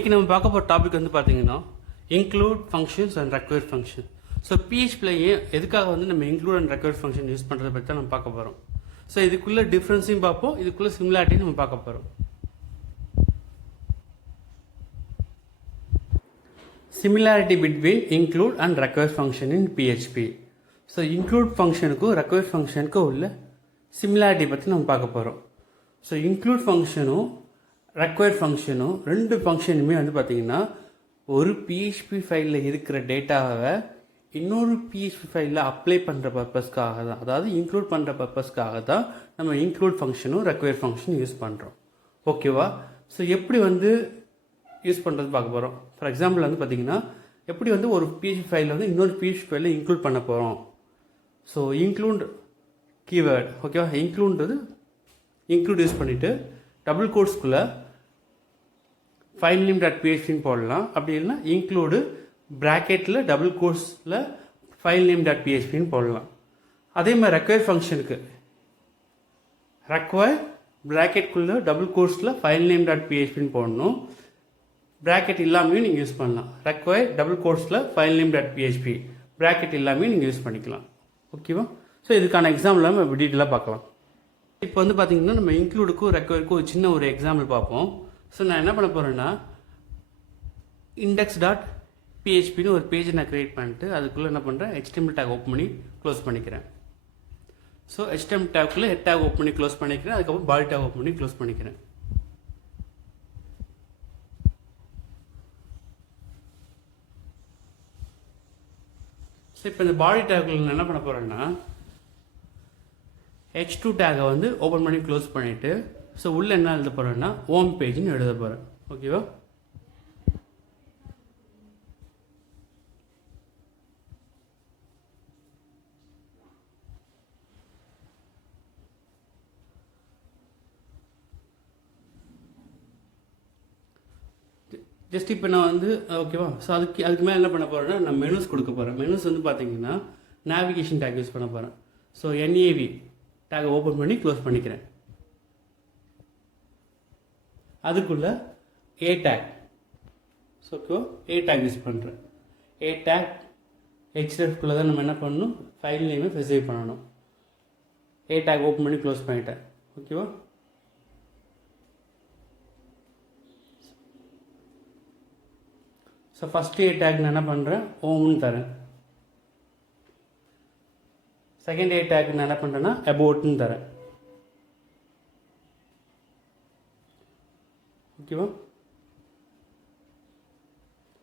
இன்றைக்கி நம்ம பார்க்க போகிற டாபிக் வந்து பார்த்தீங்கன்னா include functions and require function. So பிஹெச்பிலேயே எதுக்காக வந்து நம்ம include and require function use பண்ணுறதை பற்றி தான் நம்ம பார்க்க போகிறோம். ஸோ இதுக்குள்ளே டிஃப்ரென்ஸையும் பார்ப்போம், இதுக்குள்ளே சிமிலாரிட்டியும் நம்ம பார்க்க போகிறோம். Similarity between include and require function in PHP. So include ஃபங்க்ஷனுக்கும் ரெக்வயர் ஃபங்க்ஷனுக்கும் உள்ள சிமிலாரிட்டி பற்றி நம்ம பார்க்க போகிறோம். ஸோ இன்க்ளூட் ஃபங்க்ஷனும் ரெக்வயர் ஃபங்க்ஷனும் ரெண்டு ஃபங்க்ஷனுமே வந்து பார்த்திங்கன்னா ஒரு பிஹெச்பி ஃபைலில் இருக்கிற டேட்டாவை இன்னொரு பிஹெச்பி ஃபைலில் அப்ளை பண்ணுற பர்பஸ்க்காக தான், அதாவது இன்க்ளூட் பண்ணுற பர்பஸ்க்காக தான் நம்ம இன்க்ளூட் ஃபங்க்ஷனும் ரெக்வயர் ஃபங்க்ஷனும் யூஸ் பண்ணுறோம். ஓகேவா? ஸோ எப்படி வந்து யூஸ் பண்ணுறது பார்க்க போகிறோம். ஃபார் எக்ஸாம்பிள் வந்து பார்த்திங்கன்னா எப்படி வந்து ஒரு பிஹெச்பி ஃபைலில் வந்து இன்னொரு பிஹெச்பி ஃபைலில் இன்க்ளூட் பண்ண போகிறோம். ஸோ இன்க்ளூட் கீவேர்ட், ஓகேவா? இன்க்ளூட்ன்றது இன்க்ளூட் யூஸ் பண்ணிவிட்டு டபுள் கோட்ஸ்குள்ளே ஃபைல் நேம் டாட் பிஹெச்பின்னு போடலாம். அப்படி இல்லைன்னா இன்க்ளூடு ப்ராக்கெட்டில் டபுள் கோட்ஸில் ஃபைல் நேம் டாட் பிஹெச்பின்னு போடலாம். அதே மாதிரி ரெக்வயர் ஃபங்க்ஷனுக்கு ரெக்வயர் ப்ராக்கெட்குள்ளே டபுள் கோட்ஸில் ஃபைல் நேம் டாட் பிஹெச்பின்னு போடணும். ப்ராக்கெட் இல்லாமையும் நீங்கள் யூஸ் பண்ணலாம். ரெக்வயர் டபுள் கோட்ஸில் file name dot PHP, bracket இல்லாமையும் நீங்கள் யூஸ் பண்ணிக்கலாம். ஓகேவா? ஸோ இதுக்கான எக்ஸாம்பிள் நம்ம டீட்டெயிலாக பார்க்கலாம். இப்போ வந்து பார்த்தீங்கன்னா நம்ம இன்க்ளூடுக்கும் ரெக்வயருக்கும் ஒரு சின்ன ஒரு எக்ஸாம்பிள் பார்ப்போம். ஸோ நான் என்ன பண்ண போகிறேன்னா இண்டெக்ஸ் டாட் பிஹெச்பின்னு ஒரு பேஜை நான் க்ரியேட் பண்ணிட்டு அதுக்குள்ளே என்ன பண்ணுறேன், HTML டேக் ஓப்பன் பண்ணி க்ளோஸ் பண்ணிக்கிறேன். ஸோ HTML டேக்குள்ளே ஹெட் டேக் ஓப்பன் பண்ணி க்ளோஸ் பண்ணிக்கிறேன். அதுக்கப்புறம் பாடி டேக் ஓப்பன் பண்ணி க்ளோஸ் பண்ணிக்கிறேன். ஸோ இப்போ இந்த பாடி டேக்குள்ள நான் என்ன பண்ண போகிறேன்னா H2 டேகை வந்து ஓப்பன் பண்ணி க்ளோஸ் பண்ணிவிட்டு ஸோ உள்ளே என்ன எழுத போகிறேன்னா ஹோம் பேஜ்னு எழுத போகிறேன். ஓகேவா? ஜஸ்ட் இப்போ நான் வந்து ஓகேவா? ஸோ அதுக்கு மேலே என்ன பண்ண போகிறேன்னா நான் மெனுஸ் கொடுக்க போகிறேன். மெனுஸ் வந்து பார்த்தீங்கன்னா நேவிகேஷன் டேக் யூஸ் பண்ண போகிறேன். ஸோ NAV டேகை ஓப்பன் பண்ணி க்ளோஸ் பண்ணிக்கிறேன். அதுக்குள்ளே A take, so A take use பண்ணுறேன். A டேக் hrefக்குள்ளே தான் நம்ம என்ன பண்ணணும், ஃபைல் நேமை ஸ்பெசிஃபை பண்ணணும். A டேக் ஓப்பன் பண்ணி க்ளோஸ் பண்ணிட்டேன். ஓகேவா? ஸோ ஃபஸ்ட்டு A டேக் நான் என்ன பண்ணுறேன், ஹோம்னு தரேன். செகண்ட் A டேக் நான் என்ன பண்ணுறேன்னா அபவுட்னு தரேன். ஓகேவா?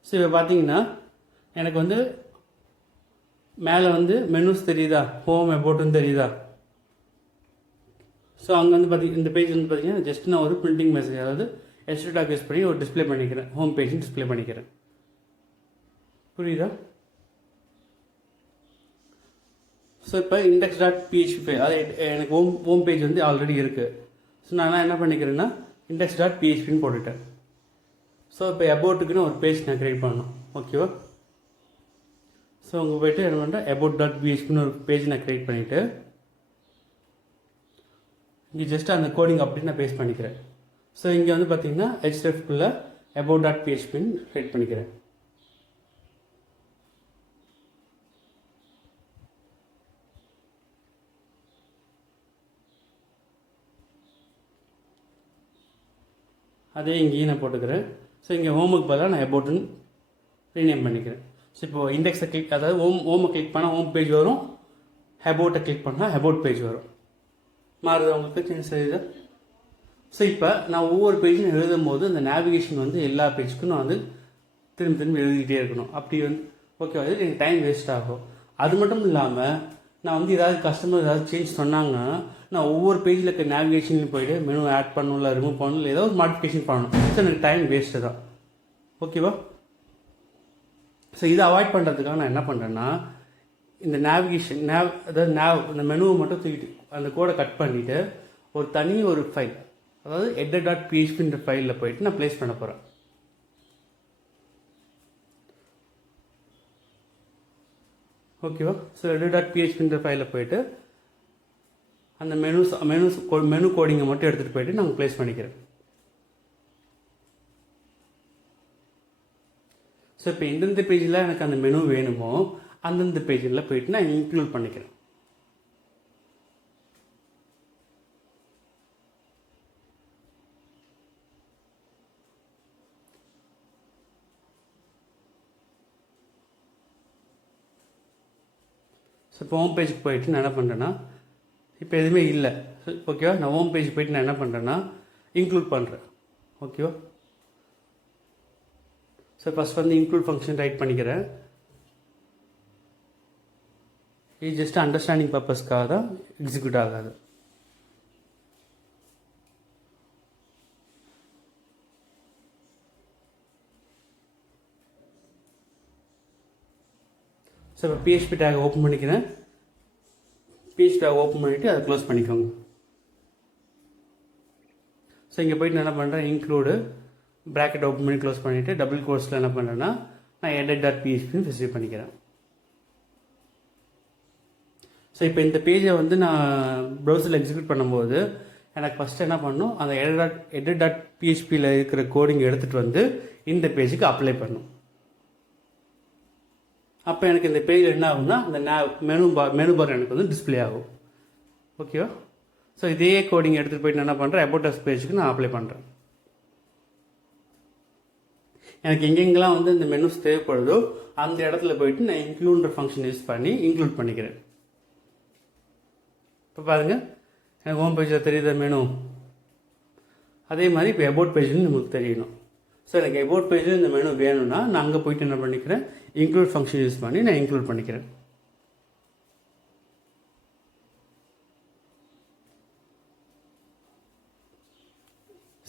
ஸோ இப்போ பார்த்தீங்கன்னா எனக்கு வந்து மேலே வந்து மெனுஸ் தெரியுதா, ஹோம் அபவுட்னு தெரியுதா? ஸோ அங்கே வந்து பார்த்தீங்கன்னா இந்த பேஜ் வந்து பார்த்தீங்கன்னா ஜஸ்ட் நான் ஒரு பிரிண்டிங் மெசேஜ், அதாவது HTML டாக் யூஸ் பண்ணி ஒரு டிஸ்பிளே பண்ணிக்கிறேன், ஹோம் பேஜ்னு டிஸ்பிளே பண்ணிக்கிறேன். புரியுதா? ஸோ இப்போ இண்டெக்ஸ் டாட் பிஹெச்பி ஃபைல், அது எனக்கு ஹோம் பேஜ் வந்து ஆல்ரெடி இருக்குது. ஸோ நான் என்ன பண்ணிக்கிறேன்னா இண்டெக்ஸ் டாட் பிஹெச்பின்னு போட்டுட்டேன். ஸோ இப்போ அபவுட்டுக்குன்னு ஒரு பேஜ் நான் க்ரியேட் பண்ணணும். ஓகேவா? ஸோ அங்கே போய்ட்டு என்ன பண்ணுறேன், அபவுட் டாட் பிஹெச்பின்னு ஒரு பேஜ் நான் க்ரியேட் பண்ணிவிட்டு இங்கே ஜஸ்ட் அந்த கோடிங் அப்படி நான் பேஸ்ட் பண்ணிக்கிறேன். ஸோ இங்கே வந்து பார்த்தீங்கன்னா hrefக்குள்ளே அபவுட் டாட் பிஹெச்பின்னு க்ரியேட் பண்ணிக்கிறேன். அதே இங்கேயும் நான் போட்டுக்கிறேன். ஸோ இங்கே ஹோமுக்கு பதிலாக நான் அபவுட்னு ரீநேம் பண்ணிக்கிறேன். ஸோ இப்போது இண்டெக்ஸை கிளிக், அதாவது ஹோமை கிளிக் பண்ணால் ஹோம் பேஜ் வரும், அபவுட்டை கிளிக் பண்ணால் அபவுட் பேஜ் வரும். மாறுது உங்களுக்கு சேஞ்ச் செய்யுது. ஸோ இப்போ நான் ஒவ்வொரு பேஜும் எழுதும் போது அந்த நேவிகேஷன் வந்து எல்லா பேஜுக்கும் நான் வந்து திரும்ப எழுதிக்கிட்டே இருக்கணும். அப்படி வந்து ஓகேவா? இது எனக்கு டைம் வேஸ்ட் ஆகும். அது மட்டும் இல்லாமல் நான் வந்து ஏதாவது கஸ்டமர் ஏதாவது சேஞ்ச் சொன்னாங்கன்னா நான் ஒவ்வொரு பேஜில் இருக்க நேவிகேஷன்லையும் போய்ட்டு மெனு ஆட் பண்ணணும், ரிமூவ் பண்ணணும், இல்லை ஏதோ ஒரு மாடிஃபிகேஷன் பண்ணணும். ஸோ எனக்கு டைம் வேஸ்ட்டு தான். ஓகேவா? ஸோ இதை அவாய்ட் பண்ணுறதுக்காக நான் என்ன பண்ணுறேன்னா இந்த நேவிகேஷன் அதாவது இந்த மெனுவை மட்டும் தூக்கிட்டு அந்த கோடை கட் பண்ணிவிட்டு ஒரு தனி ஒரு ஃபைல், அதாவது header டாட் பிஹெச்பின்ற ஃபைலில் போயிட்டு நான் ப்ளேஸ் பண்ண போகிறேன். ஓகேவா? ஸோ header டாட் பிஹெச்பின்ற ஃபைலில் போயிட்டு அந்த மெனு கோடிங்கை மட்டும் எடுத்துகிட்டு போயிட்டு நான் ப்ளேஸ் பண்ணிக்கிறேன். ஸோ இப்போ எந்தெந்த பேஜில் எனக்கு அந்த மெனு வேணுமோ அந்தந்த பேஜில் போயிட்டு நான் இன்க்ளூட் பண்ணிக்கிறேன். ஸோ இப்போ ஹோம் பேஜுக்கு போயிட்டு நான் என்ன பண்ணுறேன்னா, இப்போ எதுவுமே இல்லை ஓகேவா, நான் ஹோம் பேஜ் போயிட்டு நான் என்ன பண்ணுறேன்னா இன்க்ளூட் பண்ணுறேன். ஓகேவா, ஸோ ஃபஸ்ட் வந்து இன்க்ளூட் ஃபங்க்ஷன் ரைட் பண்ணிக்கிறேன். இது ஜஸ்ட் அண்டர்ஸ்டாண்டிங் பர்பஸ்க்காக தான், எக்ஸிக்யூட் ஆகாது. ஸோ இப்போ PHP டேக் ஓப்பன் பண்ணிக்கிறேன். PHP டேக் ஓப்பன் பண்ணிவிட்டு அதை க்ளோஸ் பண்ணிக்கோங்க. ஸோ இங்கே போய்ட்டு நான் என்ன பண்ணுறேன், இன்க்ளூடு ப்ராக்கெட் ஓப்பன் பண்ணி க்ளோஸ் பண்ணிவிட்டு டபுள் கோர்ஸில் என்ன பண்ணுறேன்னா நான் edit.phpன்னு ஸ்பெசிஃபை பண்ணிக்கிறேன். ஸோ இப்போ இந்த பேஜை வந்து நான் ப்ரௌசரில் எக்ஸிக்யூட் பண்ணும்போது எனக்கு ஃபஸ்ட்டு என்ன பண்ணணும், அந்த edit.phpயில் இருக்கிற கோடிங் எடுத்துகிட்டு வந்து இந்த பேஜுக்கு அப்ளை பண்ணும். அப்போ எனக்கு இந்த பேஜில் என்ன ஆகும்னா அந்த மெனு பார் எனக்கு வந்து டிஸ்பிளே ஆகும். ஓகேவா, ஸோ இதே கோடிங் எடுத்துகிட்டு போயிட்டு நான் என்ன பண்ணுறேன், அபவுட் அஸ் பேஜுக்கு நான் அப்ளை பண்ணுறேன். எனக்கு எங்கெங்கெல்லாம் வந்து இந்த மெனுஸ் தேவைப்படுதோ அந்த இடத்துல போயிட்டு நான் இன்க்ளூட்ன்ற ஃபங்க்ஷன் யூஸ் பண்ணி இன்க்ளூட் பண்ணிக்கிறேன். இப்போ பாருங்கள், எனக்கு ஹோம் பேஜில் தெரியுத மெனு, அதே மாதிரி இப்போ அபவுட் பேஜ்னு நமக்கு தெரியணும். ஸோ எனக்கு அபவுட் பேஜில் இந்த மெனு வேணும்னா நான் அங்கே போய்ட்டு என்ன பண்ணிக்கிறேன், இன்க்ளூட் ஃபங்க்ஷன் யூஸ் பண்ணி நான் இன்க்ளூட் பண்ணிக்கிறேன்.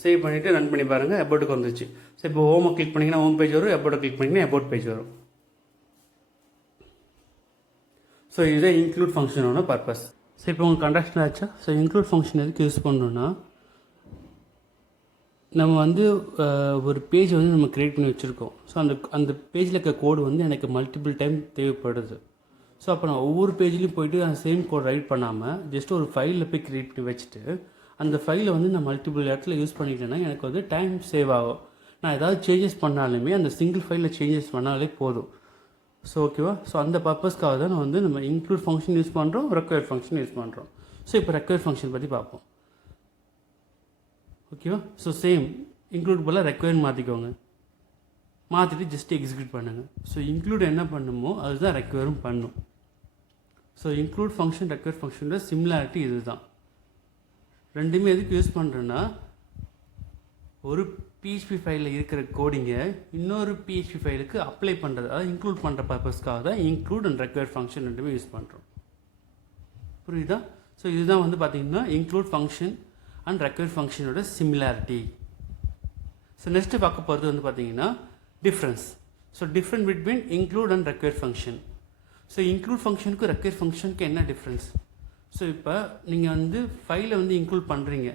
சேவ் பண்ணிவிட்டு ரன் பண்ணி பாருங்கள், அபவுட்டுக்கு வந்துச்சு. ஸோ இப்போ ஹோமை கிளிக் பண்ணிங்கன்னா ஹோம் பேஜ் வரும், அபவுட்டை கிளிக் பண்ணிங்கன்னா அபவுட் பேஜ் வரும். ஸோ இதுதான் இன்க்ளூட் ஃபங்க்ஷனோட பர்பஸ். ஸோ இப்போ உங்களுக்கு கண்டக்ஷன் ஆச்சா. ஸோ இன்க்ளூட் ஃபங்க்ஷன் எதுக்கு யூஸ் பண்ணணுன்னா, நம்ம வந்து ஒரு பேஜ் வந்து நம்ம க்ரியேட் பண்ணி வச்சுருக்கோம். ஸோ அந்த பேஜில் இருக்க கோடு வந்து எனக்கு மல்டிபிள் டைம் தேவைப்படுது. ஸோ அப்போ நான் ஒவ்வொரு பேஜ்லேயும் போய்ட்டு அந்த சேம் கோட் ரைட் பண்ணாமல் ஜஸ்ட் ஒரு ஃபைலில் போய் க்ரியேட் பண்ணி வச்சுட்டு அந்த ஃபைலை வந்து நான் மல்டிபிள் இடத்துல யூஸ் பண்ணிட்டேன்னா எனக்கு வந்து டைம் சேவ் ஆகும். நான் ஏதாவது சேஞ்சஸ் பண்ணாலுமே அந்த சிங்கிள் ஃபைலில் சேஞ்சஸ் பண்ணாலே போதும். ஸோ ஓகேவா, ஸோ அந்த பர்பஸ்க்காக தான் நான் வந்து நம்ம இன்க்ளூட் ஃபங்க்ஷன் யூஸ் பண்ணுறோம், ரெக்வயர் ஃபங்க்ஷன் யூஸ் பண்ணுறோம். ஸோ இப்போ ரெக்வயர் ஃபங்க்ஷன் பற்றி பார்ப்போம். ஓகேவா, ஸோ சேம் இன்க்ளூட் போல் ரெக்வயர்னு மாற்றிக்கோங்க, மாற்றிட்டு ஜஸ்ட் எக்ஸிக்யூட் பண்ணுங்கள். ஸோ இன்க்ளூட் என்ன பண்ணுமோ அதுதான் ரெக்வயரும் பண்ணும். ஸோ இன்க்ளூட் ஃபங்க்ஷன் ரெக்வயர் ஃபங்க்ஷனோட சிமிலாரிட்டி இது தான். ரெண்டுமே எதுக்கு யூஸ் பண்ணுறேன்னா, ஒரு PHP ஃபைலில் இருக்கிற கோடிங்கை இன்னொரு PHP ஃபைலுக்கு அப்ளை பண்ணுறது, அதாவது இன்க்ளூட் பண்ணுற பர்பஸ்க்காக தான் இன்க்ளூட் அண்ட் ரெக்வயர் ஃபங்க்ஷன் ரெண்டுமே யூஸ் பண்ணுறோம். புரியுதா. ஸோ இதுதான் வந்து பார்த்திங்கன்னா இன்க்ளூட் ஃபங்க்ஷன் அண்ட் ரெக்வயர் ஃபங்க்ஷனோட சிமிலாரிட்டி. ஸோ நெக்ஸ்ட்டு பார்க்க போகிறது வந்து பார்த்திங்கன்னா difference. So different between include and require function. So include ஃபங்க்ஷனுக்கு ரெக்வயர் ஃபங்க்ஷனுக்கு என்ன டிஃப்ரென்ஸ். ஸோ இப்போ நீங்கள் வந்து ஃபைலை வந்து இன்க்ளூட் பண்ணுறீங்க,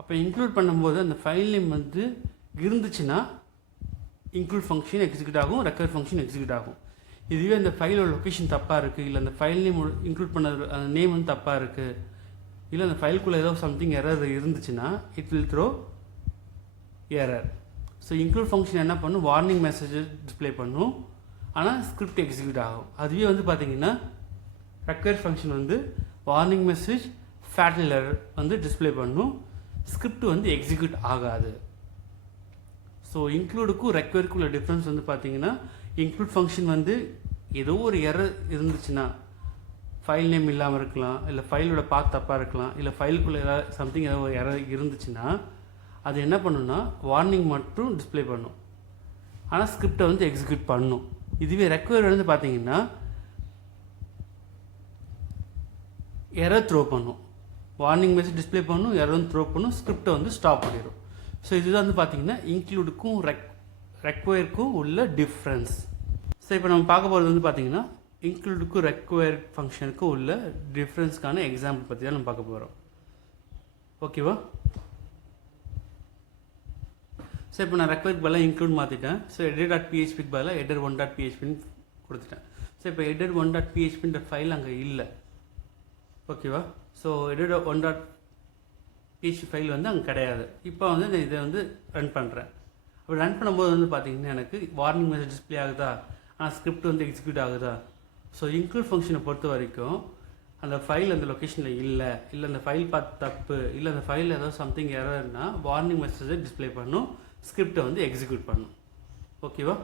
அப்போ இன்க்ளூட் பண்ணும்போது அந்த ஃபைல் நேம் வந்து இருந்துச்சுன்னா இன்க்ளூட் ஃபங்க்ஷன் எக்ஸிக்யூட் ஆகும், ரெக்வயர் ஃபங்க்ஷன் எக்ஸிக்யூட் ஆகும். இதுவே அந்த ஃபைலோட லொக்கேஷன் தப்பாக இருக்குது, இல்லை அந்த ஃபைல் நேம் இன்க்ளூட் பண்ணது அந்த நேம் வந்து தப்பாக இருக்குது, இல்லை அந்த ஃபைலுக்குள்ளே ஏதோ சம்திங் எரர் இருந்துச்சுன்னா it will throw error. So include function என்ன பண்ணும், வார்னிங் மெசேஜ் டிஸ்பிளே பண்ணும், ஆனால் ஸ்கிரிப்ட் எக்ஸிக்யூட் ஆகும். அதுவே வந்து பார்த்திங்கன்னா ரெக்வயர் ஃபங்க்ஷன் வந்து வார்னிங் மெசேஜ் ஃபேட்டல் எரர் வந்து டிஸ்பிளே பண்ணும், ஸ்கிரிப்ட் வந்து எக்ஸிக்யூட் ஆகாது. ஸோ இன்க்ளூடுக்கும் ரெக்வயருக்கும் உள்ள டிஃப்ரென்ஸ் வந்து பார்த்திங்கன்னா, இன்க்ளூட் ஃபங்க்ஷன் வந்து ஏதோ ஒரு எரர் இருந்துச்சுன்னா, ஃபைல் நேம் இல்லாமல் இருக்கலாம், இல்லை ஃபைலோட பாத் தப்பாக இருக்கலாம், இல்லை ஃபைலுக்குள்ளே ஏதாவது சம்திங் ஏதாவது ஒரு எரர் இருந்துச்சுன்னா அது என்ன பண்ணுன்னா வார்னிங் மட்டும் டிஸ்பிளே பண்ணும், ஆனால் ஸ்கிரிப்டை வந்து எக்ஸிக்யூட் பண்ணும். இதுவே ரெக்வயர் வந்து பார்த்திங்கன்னா எரர் த்ரோ பண்ணும், வார்னிங் மெசேஜ் டிஸ்பிளே பண்ணும், எரரும் த்ரோ பண்ணும், ஸ்கிரிப்டை வந்து ஸ்டாப் பண்ணிடும். ஸோ இதுதான் வந்து பார்த்திங்கன்னா இன்க்ளூடுக்கும் ரெக்வயருக்கும் உள்ள டிஃப்ரென்ஸ். ஸோ இப்போ நம்ம பார்க்க போகிறது வந்து பார்த்திங்கன்னா இன்க்ளூடுக்கும் ரெக்வயர் ஃபங்க்ஷனுக்கும் உள்ள டிஃப்ரென்ஸ்க்கான எக்ஸாம்பிள் பற்றி தான் நம்ம பார்க்க போகிறோம். ஓகேவா. ஸோ இப்போ நான் ரெக்வயருக்கு பதிலாக இன்க்ளூட் மாற்றிட்டேன். ஸோ header.phpக்கு பதிலாக header1.phpன்னு கொடுத்துட்டேன். ஸோ இப்போ header1.phpன்ற ஃபைல் அங்கே இல்லை. ஓகேவா. ஸோ header1.php ஃபைல் வந்து அங்கே கிடையாது. இப்போ வந்து நான் இதை வந்து ரன் பண்ணுறேன். இப்போ ரன் பண்ணும்போது வந்து பார்த்தீங்கன்னா எனக்கு வார்னிங் மெசேஜ் டிஸ்ப்ளே ஆகுதா, ஆனால் ஸ்கிரிப்ட் வந்து எக்ஸிக்யூட் ஆகுதா. ஸோ இன்க்ளூட் ஃபங்க்ஷனை பொறுத்த வரைக்கும் அந்த ஃபைல் அந்த லொக்கேஷனில் இல்லை, இல்லை அந்த ஃபைல் பார்த்து தப்பு, இல்லை அந்த ஃபைலில் ஏதோ சம்திங் எரர்னா வார்னிங் மெசேஜை டிஸ்ப்ளே பண்ணும், ஸ்கிரிப்டை வந்து எக்ஸிக்யூட் பண்ணும். ஓகேவா?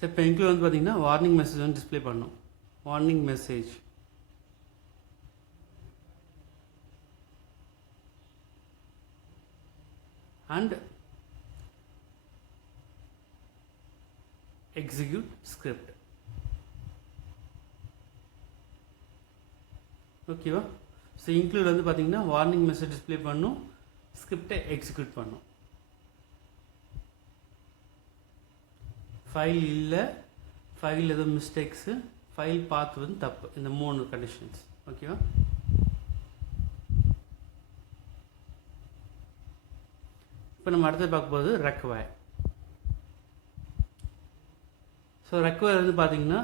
சரி, இப்போ இன்க்ளூட் வந்து பார்த்தீங்கன்னா வார்னிங் மெசேஜ் வந்து டிஸ்ப்ளே பண்ணும். Warning message and execute script. ஓகேவா? ஸோ இன்க்ளூட் வந்து பார்த்தீங்கன்னா வார்னிங் மெசேஜ் டிஸ்ப்ளே பண்ணும், ஸ்கிரிப்டை எக்ஸிக்யூட் பண்ணும். ஃபைல் இல்லை, ஃபைல் ஏதோ மிஸ்டேக்ஸு, ஃபைல் பாத் வந்து தப்பு, இந்த 3 கண்டிஷன்ஸ். ஓகேவா? இப்போ நம்ம அடுத்து பார்க்க போகிறது ரெக்வயர். ஸோ ரெக்வயர் வந்து பார்த்தீங்கன்னா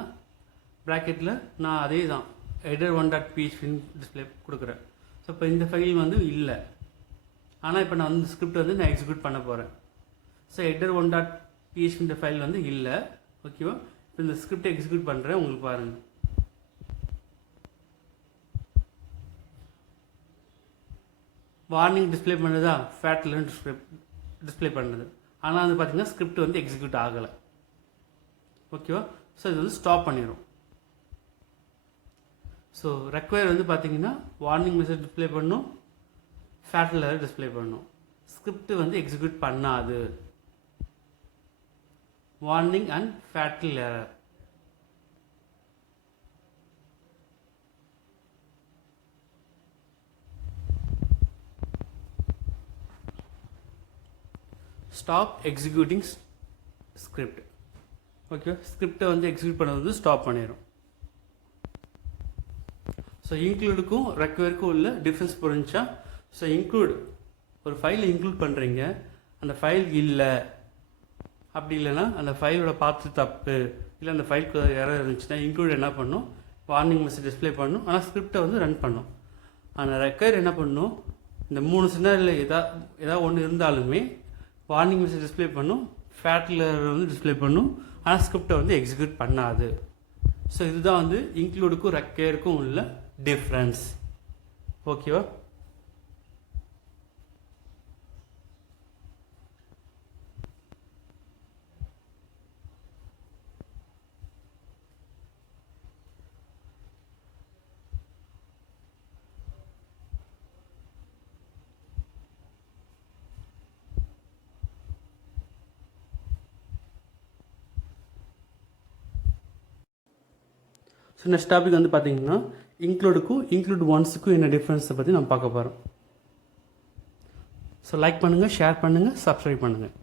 ப்ராக்கெட்டில் நான் அதே தான் header1.php டிஸ்பிளே கொடுக்குறேன். ஸோ இப்போ இந்த ஃபைல் வந்து இல்லை, ஆனால் இப்போ நான் வந்து ஸ்கிரிப்ட் வந்து நான் எக்ஸிக்யூட் பண்ண போகிறேன். ஸோ header1.php ஃபைல் வந்து இல்லை. ஓகேவா? இப்போ இந்த ஸ்கிரிப்டை எக்ஸிக்யூட் பண்ணுறேன், உங்களுக்கு பாருங்கள். வார்னிங் டிஸ்பிளே பண்ணுறதா, ஃபேட்லன்னு டிஸ்பிளே பண்ணுறது, ஆனால் வந்து பார்த்தீங்கன்னா ஸ்கிரிப்ட் வந்து எக்ஸிக்யூட் ஆகலை. ஓகேவா? ஸோ இது வந்து ஸ்டாப் பண்ணிடும். ஸோ ரெக்வயர் வந்து பார்த்தீங்கன்னா வார்னிங் மெசேஜ் டிஸ்ப்ளே பண்ணும், ஃபேட்டல் எரர் டிஸ்ப்ளே பண்ணும், ஸ்கிரிப்ட் வந்து எக்ஸிக்யூட் பண்ணாது. Warning and fatal error. Stop executing script. Okay, ஸ்கிரிப்டை வந்து எக்ஸிக்யூட் பண்ணது வந்து ஸ்டாப் பண்ணிடும். ஸோ இன்க்ளூடுக்கும் ரெக்வயருக்கும் உள்ள டிஃப்ரென்ஸ் புரிஞ்சா. ஸோ இன்க்ளூட் ஒரு ஃபைலை இன்க்ளூட் பண்ணுறீங்க, அந்த ஃபைல் இல்லை, அப்படி இல்லைன்னா அந்த ஃபைலோட பார்த்து தப்பு, இல்லை அந்த ஃபைலுக்கு எரர் இருந்துச்சுன்னா இன்க்ளூட் என்ன பண்ணும், வார்னிங் மெசேஜ் டிஸ்ப்ளே பண்ணும், ஆனால் ஸ்கிரிப்டை வந்து ரன் பண்ணும். ஆனால் ரெக்வயர் என்ன பண்ணும், இந்த 3 சினாரியில் ஏதாவது ஒன்று இருந்தாலுமே வார்னிங் மெசேஜ் டிஸ்ப்ளே பண்ணும், ஃபேட்டல் எரர் வந்து டிஸ்ப்ளே பண்ணும், ஆனால் ஸ்கிரிப்டை வந்து எக்ஸிக்யூட் பண்ணாது. ஸோ இதுதான் வந்து இன்க்ளூடுக்கும் ரெக்வயருக்கும் உள்ள டிஃப்ரென்ஸ். ஓகேவா? ஸோ நெக்ஸ்ட் டாபிக் வந்து பார்த்தீங்கன்னா இன்க்ளூடுக்கும் இன்க்ளூட் ஒன்ஸுக்கும் என்ன டிஃப்ரென்ஸை பற்றி நம்ம பார்க்க போகிறோம். ஸோ லைக் பண்ணுங்கள், ஷேர் பண்ணுங்கள், சப்ஸ்கிரைப் பண்ணுங்கள்.